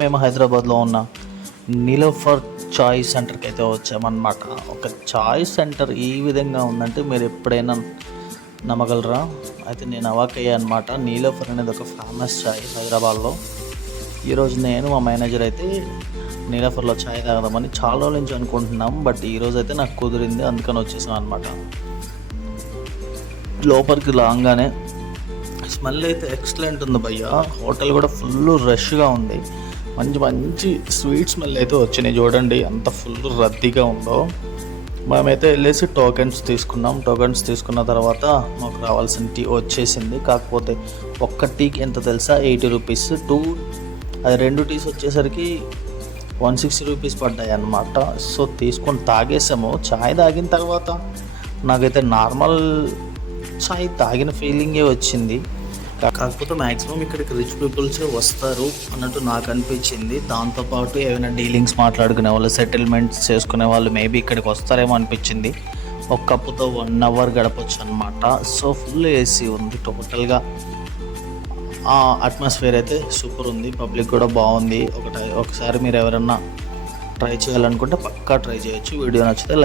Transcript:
మేము హైదరాబాద్లో ఉన్న నీలోఫర్ చాయ్ సెంటర్కి అయితే వచ్చామన్నమాట. ఒక చాయ్ సెంటర్ ఈ విధంగా ఉందంటే మీరు ఎప్పుడైనా నమ్మగలరా? అయితే నేను అవాకయ్యా అనమాట. నీలోఫర్ అనేది ఒక ఫేమస్ చాయ్ హైదరాబాద్లో. ఈరోజు నేను మా మేనేజర్ అయితే నీలోఫర్లో చాయ్ తాగదామని చాలా రోజుల నుంచి అనుకుంటున్నాం. బట్ ఈరోజు అయితే నాకు కుదిరింది, అందుకని వచ్చేసాం అనమాట. లోపలికి రాగానే స్మెల్ అయితే ఎక్సలెంట్ ఉంది భయ్య. హోటల్ కూడా ఫుల్ రష్గా ఉంది. మంచి మంచి స్వీట్ స్మెల్ అయితే వచ్చినాయి. చూడండి ఎంత ఫుల్ రద్దీగా ఉందో. మేమైతే వెళ్ళేసి టోకెన్స్ తీసుకున్నాం. టోకెన్స్ తీసుకున్న తర్వాత మాకు రావాల్సిన టీ వచ్చేసింది. కాకపోతే ఒక్క టీకి ఎంత తెలుసా? 80 రూపీస్. అది 2 టీస్ వచ్చేసరికి 160 రూపీస్ పడ్డాయి అన్నమాట. సో తీసుకొని తాగేసాము. చాయ్ తాగిన తర్వాత నాకైతే నార్మల్ చాయ్ తాగిన ఫీలింగే వచ్చింది. కాకపోతే మ్యాక్సిమం ఇక్కడికి రిచ్ పీపుల్సే వస్తారు అన్నట్టు నాకు అనిపించింది. దాంతోపాటు ఏమైనా డీలింగ్స్ మాట్లాడుకునే వాళ్ళు, సెటిల్మెంట్స్ చేసుకునే వాళ్ళు మేబీ ఇక్కడికి వస్తారేమో అనిపించింది. ఒక కప్పుతో 1 అవర్ గడపచ్చు అనమాట. సో ఫుల్ ఏసీ ఉంది. టోటల్గా అట్మాస్ఫియర్ అయితే సూపర్ ఉంది. పబ్లిక్ కూడా బాగుంది. ఒకసారి మీరు ఎవరన్నా ట్రై చేయాలనుకుంటే పక్కా ట్రై చేయొచ్చు. వీడియో నచ్చితే